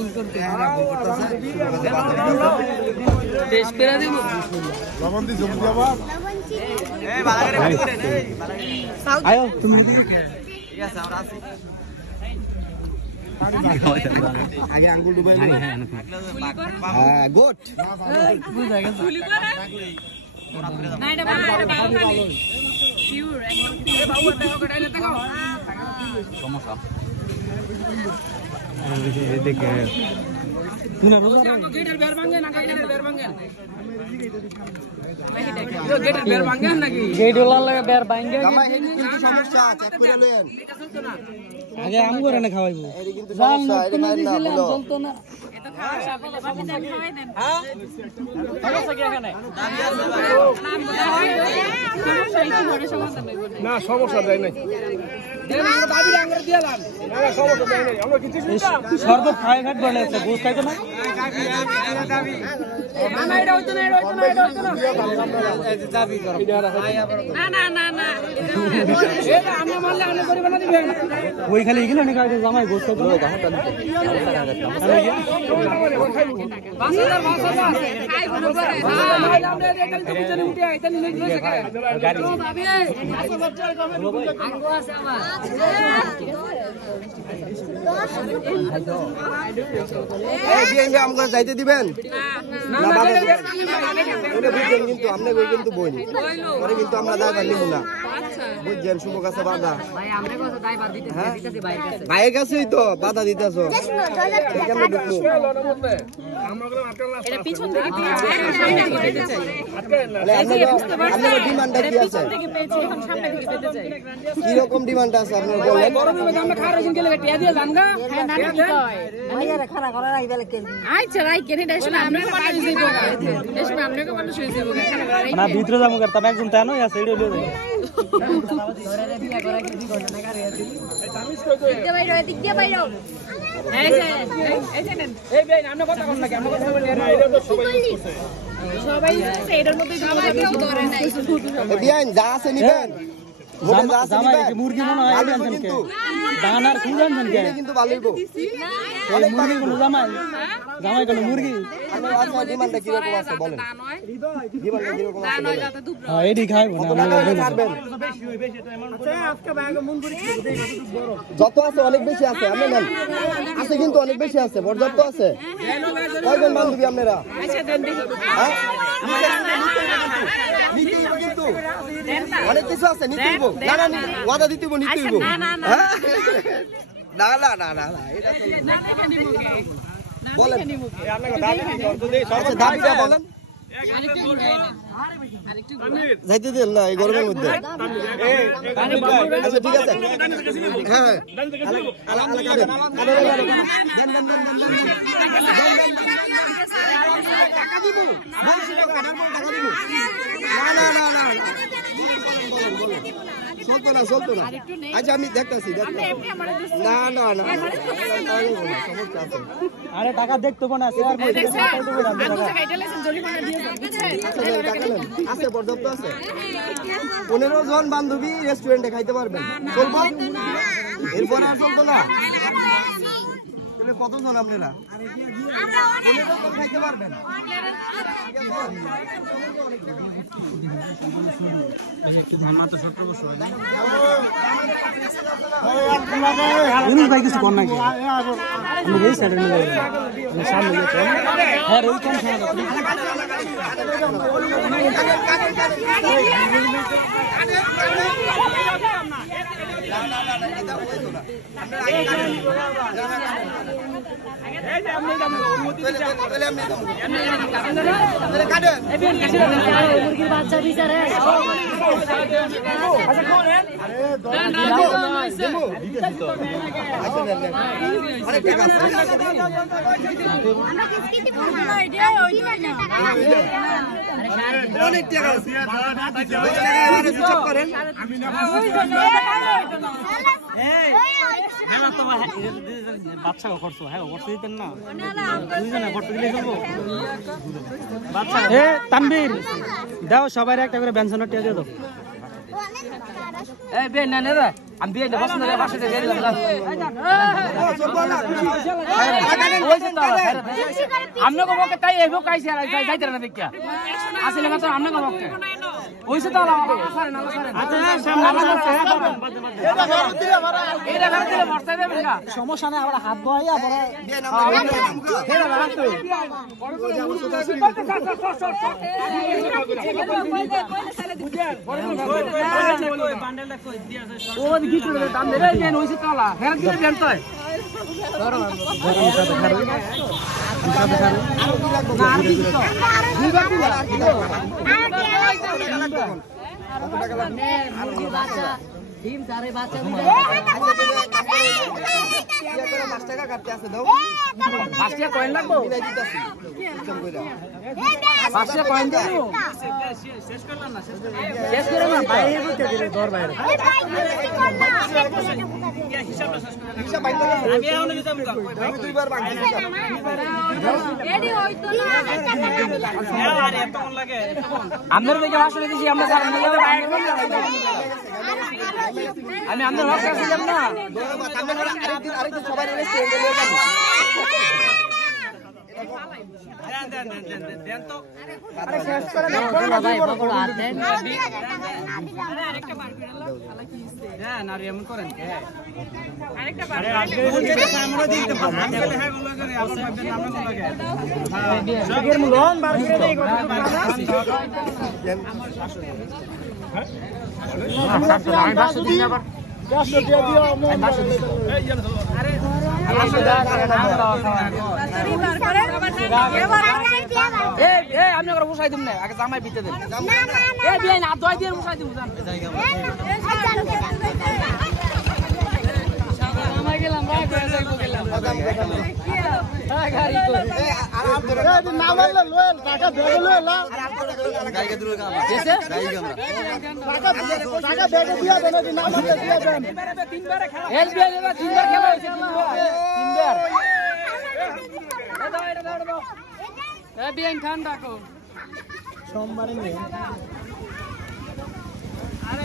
ভুল করতে টেস্ট করে দেব লবণ দি জলদি আবার এই বালাগারে রেডি করে নে আয়ো তুমি ঠিক আছে আমরা আসি আগে আঙ্গুল ডুবাই হ্যাঁ গুড বুঝা গেছে গুলি করে না এটা ভালো খালি পিওর একদম পিওর বাবু দেখো কটাইলে দেখো সমস্যা দেখে তুই না রোজা গেটের বের ভাঙে না গেটের বের ভাঙে গেটের বের ভাঙে নাকি গেট ওলা লাগে বের ভাঙে জামাই এই কিন্তু সমস্যা চেক করে লয়েন আগে আম করে না খাওয়াইবো এই কিন্তু সমস্যা এটা খাই না বলো চলতো না এটা খাওয়া সাবলে বাবু খাওয়াই দেন হ্যাঁ সমস্যা কি এখানে না সমস্যা দেয় নাই দাবি আঙ্গুর দিলাম না সমস্যা দেয় নাই আমরা কিছু শরবত খাই ঘাট বলে আছে গোস খাইতো না দাবি না এটা হইতো না দাবি করো না এটা আমরা মারলে আমরা করি বানা দিবেন ওই খালি এগুলো না খাই জামাই গোস খাইতো না দামটা দিতে খাই বলো করে আমরা এটা তো পিছনে উঠে আইতা নিলে গেছে গাড়ি ভাবি আঙ্গো আছে আমার এই বিএনপি আমগো যাইতে দিবেন না বাবা এটা বুঝেন কিন্তু আমরা কই কিন্তু বই পরে কিন্তু আমরা দায়ভার নিব না আচ্ছা বুঝছেন শুভ কাছে বাধা ভাই আমরা কত দায়ভার দিতেছি ভাইয়ের কাছেই তো বাধা দিতেছো কেমনে ঢুকলো এটা পিছন থেকে পেয়েছি সামনে থেকে পেতে চাই আপনার ডিমান্ডটা কি আছে থেকে পেয়েছি এখন সামনে থেকে পেতে চাই কি রকম ডিমান্ড আছে আপনার বলেন গরমের মধ্যে আমরা খারাপ দিন গেলে টিয়া দিয়ে জানগা হ্যাঁ না কি কয় আমি আর খারা করে রাই দিলে কে আচ্ছা রাই কেনে দেশে আমরা মানুষ হইবো দেশে আমরা মানুষ হইবো না ভিতরে যাবো করতাম একজন তানো আছে এড়ে লয়ে যাই বিয়া করা কি করে না করে আছে দিকে বাইরো এই যে নেন এই ভাই আমরা কথা বল না কি আমরা কথা বল না এটা তো সবাই করছে এটার মধ্যে সবাই কেউ ধরে নাই বিয়ান যা আছে নিবেন জামাই কি মুরগি মনে হয় আনছেন কে দানার কি জানছেন কে কিন্তু ভালোইব এই মুরগি কোন জামাই জামাই কোন মুরগি আপনার ডিমান্ডটা কি রকম আছে বলেন ডিমান্ডটা কি রকম আছে হ্যাঁ এডি খাইবো না যত আছে অনেক বেশি আছে আপনি নেন আছে কিন্তু অনেক বেশি আছে পর্যাপ্ত আছে কয়জন বান্ধবী আপনারা আচ্ছা দেন দেখি কিন্তু অনেক কিছু আছে নিতে হইব না না ওয়াদা দিতে হইব নিতে হইব না না না না না এটা বলেন দাবিটা বলেন যাইতে দেন না এই গরমের মধ্যে আচ্ছা ঠিক আছে হ্যাঁ না না না চলতো না আচ্ছা আমি দেখতেছি না না না সমস্যা আছে আরে টাকা দেখতো কোন আছে আর আছে পর্যাপ্ত আছে 15 জন বান্ধবী রেস্টুরেন্টে খাইতে পারবেন চলবো এরপর আর চলতো না কতজন আপনারা খাইতে পারবেন ভাই কিছু কর নাকি আমি এই সাইডে নিয়ে সামনে হ্যাঁ ওই কোন বাচ্চা বিচারে অনেক টাকা করেন বাচ্চা করছো হ্যাঁ করতে দিতেন না দুইজনে করতে দিলে চলবো বাচ্চা এ তানবীর দাও সবাই একটা করে বেনসনের টিয়া দিয়ে দাও এই বে না না আমি দিয়ে দেব না বাসে দিয়ে দিলাম আমনে কো বকে তাই এগো কাইছে আর যাইতে না দেখিয়া আসলে না তো আমনে কো বকে ওইছে তো আলা সারে না সারে আচ্ছা সামনে এটা করতে মরতে দেবে না সমস্যা নাই আবার হাত বহাইয়া আবার দিয়ে নাম্বার হেরা রাখতো বান্ডেলটা কই দিয়া ও দেখি চলে দাম দেবে দেন ওইছে তো আলা হেরা দিলে দেন তো ডিম তারে বাচ্চা দিলে 5 টাকা কাটতে আছে দাও 5 টাকা কয়েন লাগবো দিলাই দিতাছি একদম কইরা 5 টাকা কয়েন দেবো শেষ করলাম না শেষ করে না বাইরে ঢুকে দিলে ঘর বাইরে হিসাবটা শেষ করে হিসাব বাইরে আমি এখনো দিতাম আমি দুইবার বাকি রেডি হইতো না আরে এত কোন লাগে আমরা দেখে আসলে দিছি আমরা স্যার আমি আমাদের হক কাছিলাম না আরেকদিন সবাই মিলে স্টেজে নিয়ে যাব দেন তো আরে শেষ করে দাও ভাই বড় হাত দেন আরে আরেকটা বার করে দাও শালা কি হইছে হ্যাঁ না রে এমন করেন কে আরেকটা বার আরে আজকে আমরা দিতে পারবো আমি বলে হ্যাঁ গুলো করে আবার ভাববেন আমরা গুলো লাগে হ্যাঁ এর লোন বার করে দেই হ্যাঁ আমি বাসা দিই আবার বাসা দিয়ে দিও আমি বাসা দিই এই জানো আরে এই আমি ওরা বসাই দিম না আগে জামাই বিতে দেন এই বিয়ে না দই দিয়ে বসাই দিম জান জামাই গেলাম ভাই করে যাইবো গেলাম হ্যাঁ গাড়ি কই আরাম করে না মারলে লয়েন টাকা বেগে লয়েলা গাড়ি দূর কাম আছে গাড়ি আমরা টাকা বেগে দিয়া দেন না মারলে দিয়া দেন তিনবার খেলা এল বিয়ে দেবা তিনবার খেলা হইছে তিনবার এটা দাও এ বিয়ান খান ডাকো সোমবারে নিয়ে আরে